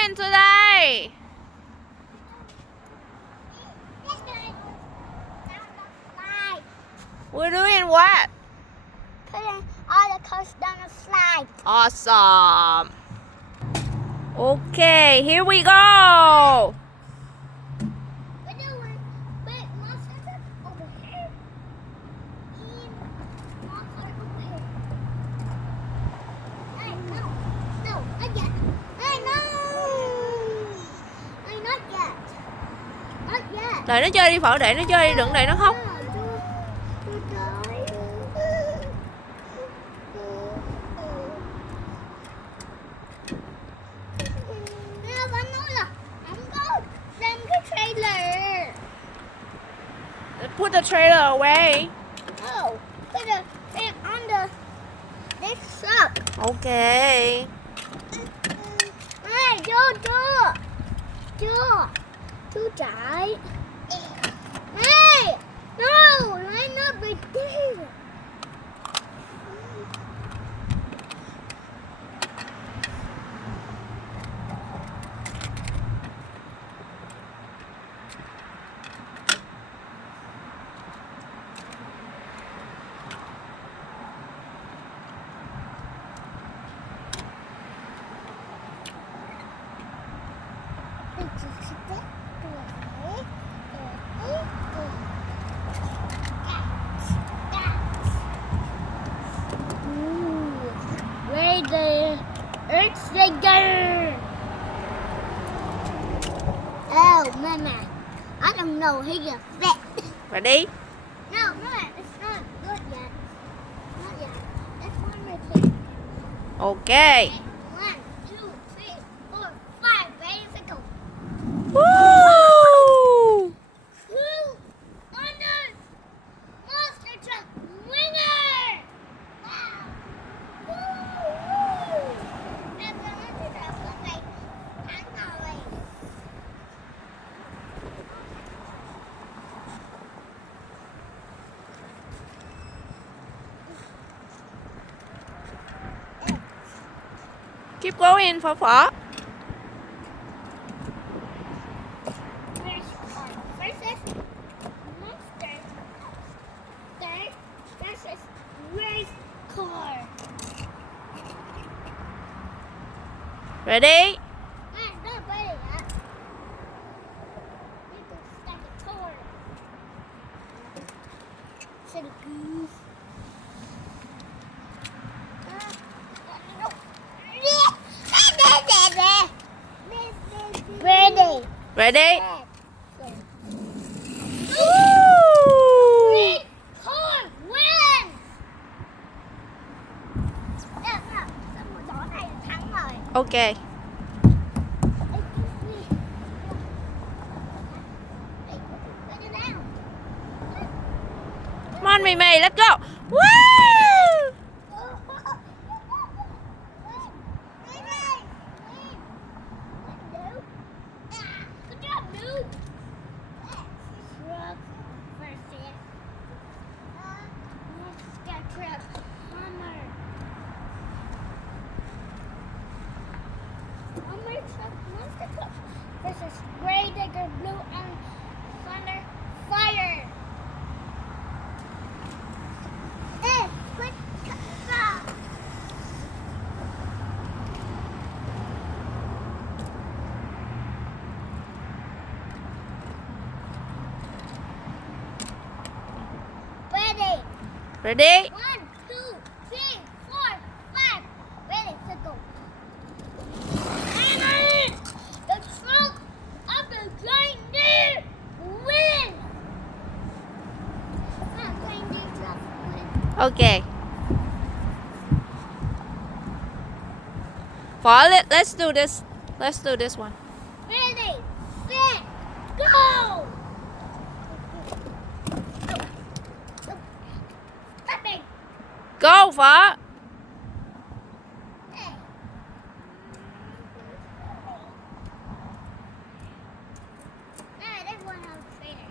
doing today? We're doing what? Putting all the cars down the slide. Awesome. Okay, here we go. We're doing big monster over here. And monster over here. Hey, no, not yet. Hey, no. Hey, not yet. Not yet. Để nó chơi đi Phở, để nó chơi đi, đừng để nó khóc. Put the trailer away. Oh, put it on this truck. Okay. Hey, chưa trái. Hey, no, line up right there. Where the Earth Digger? Oh, Mama, I don't know. He just fit. Ready? No, it's not good yet. Not yet. That's one right here. Okay. 1, 2, 3, 4, 5. Ready to go. Woo! Who on the monster truck winner? Wow. Woo! Em có nói thế nào con này thắng rồi. Keep going, Phở Phở. Versus monster. Third versus race car. Ready? Not ready yet. Need to start the tour. Silly goose. Ready. Ready? Red car win. Xong rồi này là thắng rồi. Okay. Come on, Mimi, let's go. Woo! Good job, dude. Truck versus monster truck Hummer. Hummer truck, monster truck versus Gray Digger, Blue and Thunder Fire. Hey, quick stop. Ready. Ready? 1, 2, 3, 4, 5. Ready, to go. And the truck of the giant deer win. Giant deer truck win. Okay. Phở, let's do this. Let's do this one. Ready, set, go. Stop it. Go, Phở. Hey. There's one on the trailer.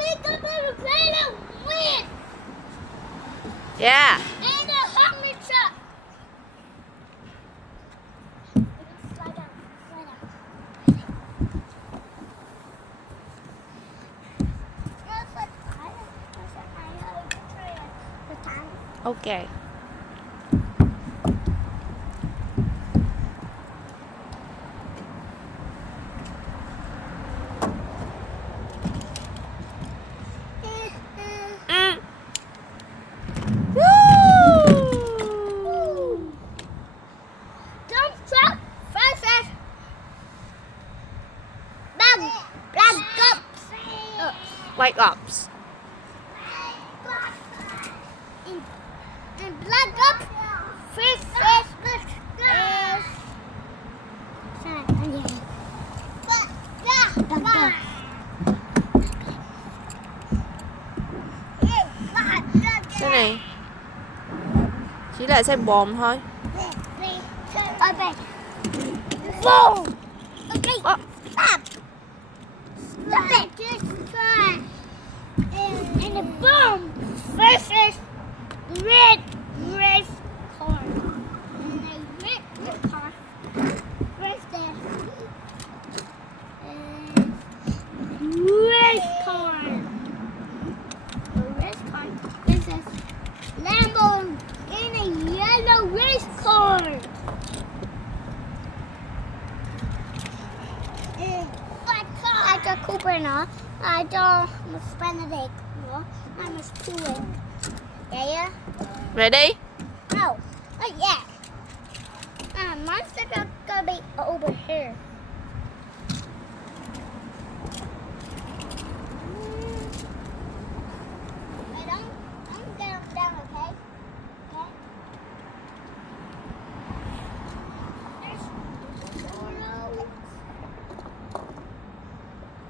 Pick up on the trailer win. Yeah. And the Hummer truck Okay. Mm. Woo! Don't stop versus black cups. White ops. And black cups versus Cái này chỉ là xe bồn thôi. Okay. Boom. Okay. Oh. Stop. Stop it. Just try. And the boom versus red race car. And the red car versus race car. The race car versus Lambo in a yellow race car. I got Cooper now. I don't Miss Benedict. No, I must do it. Yeah. Ready? No. Oh yeah. Monster truck gonna be over here. Wait, I'm get him down, okay? Okay.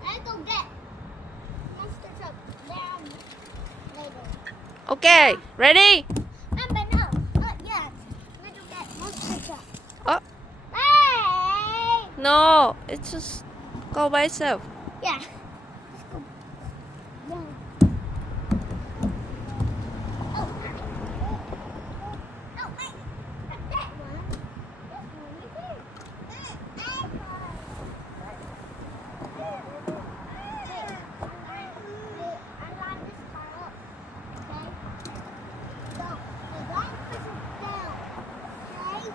I go get monster truck down later. Okay. Ready? But no, not yet. We go get monster truck. Oh. Hey! No. It's just go by itself. Yeah. Let's go. No. Oh. Oh, wait. Not that one. This one right here. That one. I line this car up. Okay? So, the line pushes down. Okay?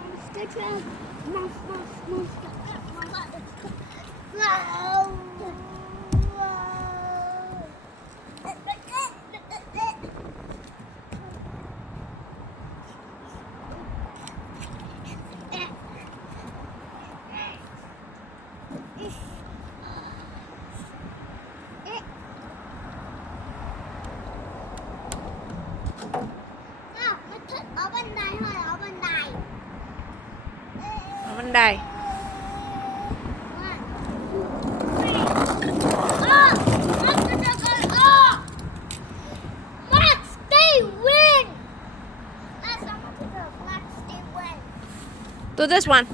Monster truck. Monster truck. Wow. Ở bên đây thôi, ở bên đây. Ở bên đây. Do this one.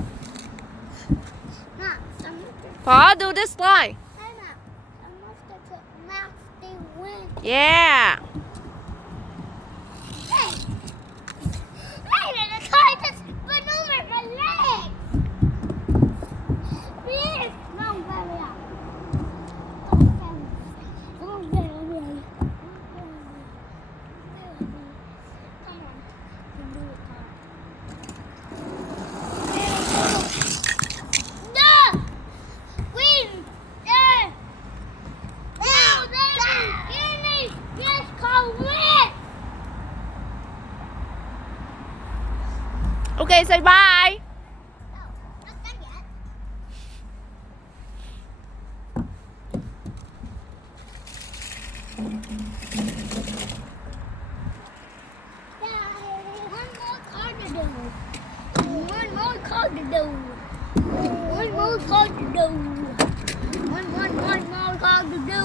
Paul, do this slide. Yeah. Okay, say bye. One more card to do. One more card to do. One more card to do.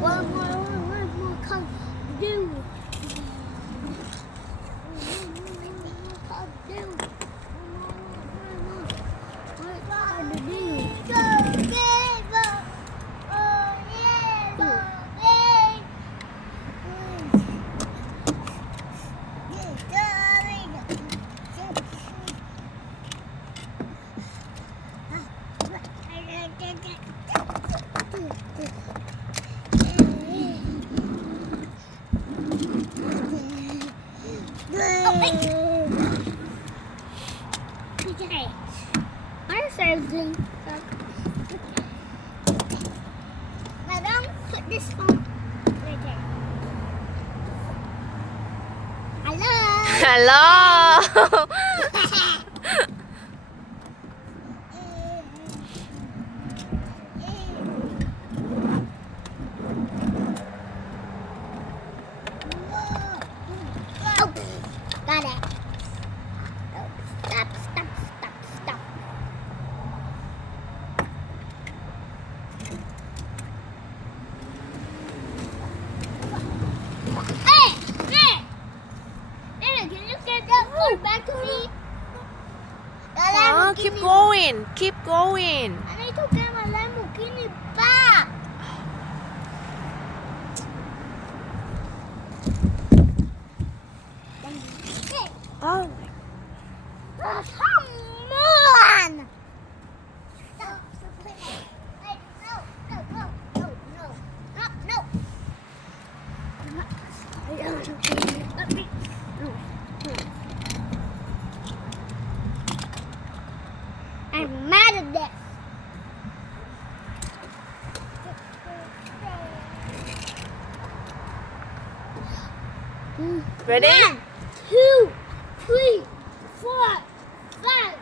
One more card to do. Okay. I started doing stuff. Now don't put this phone right there. Hello. Hello. Oh, got it. Oh, stop, stop, stop, stop. Hey, hey, Nana, can you get that phone back to me? Oh, keep going. Keep going. I need to get my Lamborghini back. Hey, Oh. come on! Stop. Hey, no. Let me. I'm mad at this. Ready? 1, 2, 3, 4, 5.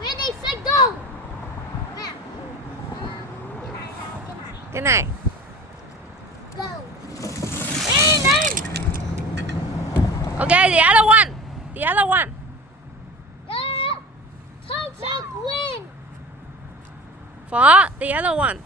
Ready, set, go. Now, Cái này. go. Hey, nine. Okay, the other one. The other one. Thumbs up win. Phó, the other one.